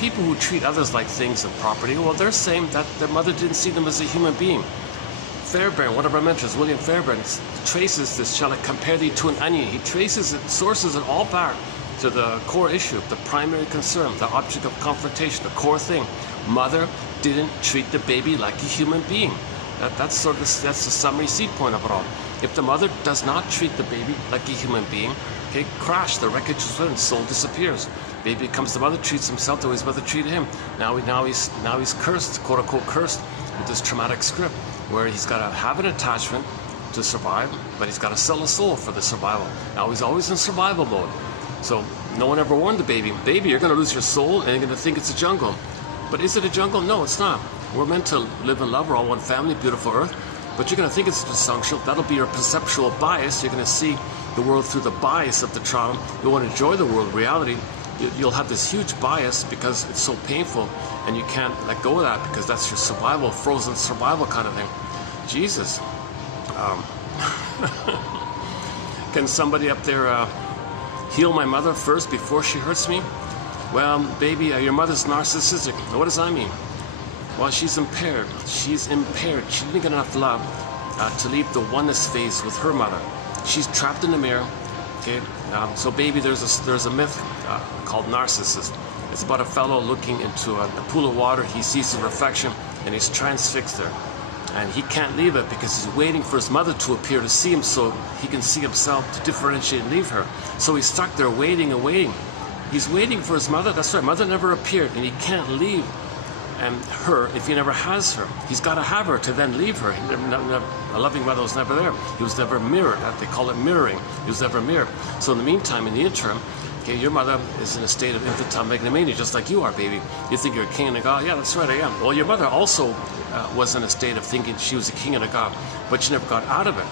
people who treat others like things and property, well, they're saying that their mother didn't see them as a human being. Fairbairn, one of our mentors, William Fairbairn, traces this, shall I compare thee to an onion? He traces it, sources it all back to the core issue, the primary concern, the object of confrontation, the core thing. Mother didn't treat the baby like a human being. That's the summary seed point of it all. If the mother does not treat the baby like a human being, okay, crash, the wreckage is when soul disappears. Baby becomes the mother, treats himself the way his mother treated him. Now he's cursed, quote unquote cursed, with this traumatic script, where he's got to have an attachment to survive, but he's got to sell a soul for the survival. Now he's always in survival mode. So no one ever warned the baby, you're going to lose your soul and you're going to think it's a jungle. But is it a jungle? No, it's not. We're meant to live in love. We're all one family, beautiful earth. But you're going to think it's dysfunctional. That'll be your perceptual bias. You're going to see the world through the bias of the trauma. You want to enjoy the world, reality. You'll have this huge bias because it's so painful, and you can't let go of that because that's your survival, frozen survival kind of thing. Jesus. Can somebody up there heal my mother first before she hurts me? Well, baby, your mother's narcissistic. What does that mean? Well, she's impaired. She's impaired. She didn't get enough love to leave the oneness phase with her mother. She's trapped in the mirror. Okay, so baby, there's a myth called Narcissus. It's about a fellow looking into a pool of water. He sees his reflection and he's transfixed there. And he can't leave it because he's waiting for his mother to appear to see him so he can see himself, to differentiate and leave her. So he's stuck there waiting and waiting. He's waiting for his mother. That's right, mother never appeared, and he can't leave her if he never has her. He's got to have her to then leave her. A loving mother was never there. He was never mirrored. They call it mirroring. He was never mirrored. So in the meantime, in the interim, okay, your mother is in a state of infantile megalomania, just like you are, baby. You think you're a king and a god? Yeah, that's right, I am. Well, your mother also was in a state of thinking she was a king and a god, but she never got out of it.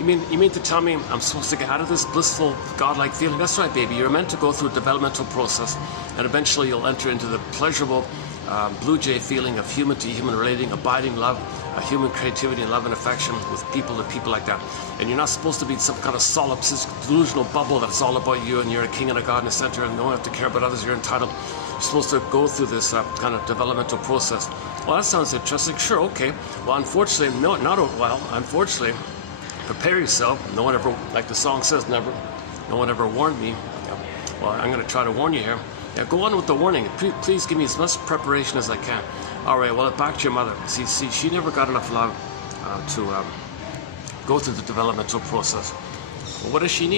You mean to tell me I'm supposed to get out of this blissful, godlike feeling? That's right, baby. You're meant to go through a developmental process, and eventually you'll enter into the pleasurable blue jay feeling of human to human relating, abiding love, human creativity and love and affection with people and people like that. And you're not supposed to be in some kind of solipsistic, delusional bubble that's all about you and you're a king and a god in the center and no one have to care about others, you're entitled. You're supposed to go through this kind of developmental process. Well, that sounds interesting. Sure, okay. Well, unfortunately, unfortunately, prepare yourself. No one ever, like the song says, no one ever warned me. Well, I'm going to try to warn you here. Yeah, go on with the warning. Please give me as much preparation as I can. All right, well, back to your mother. See, she never got enough love to go through the developmental process. Well, what does she need?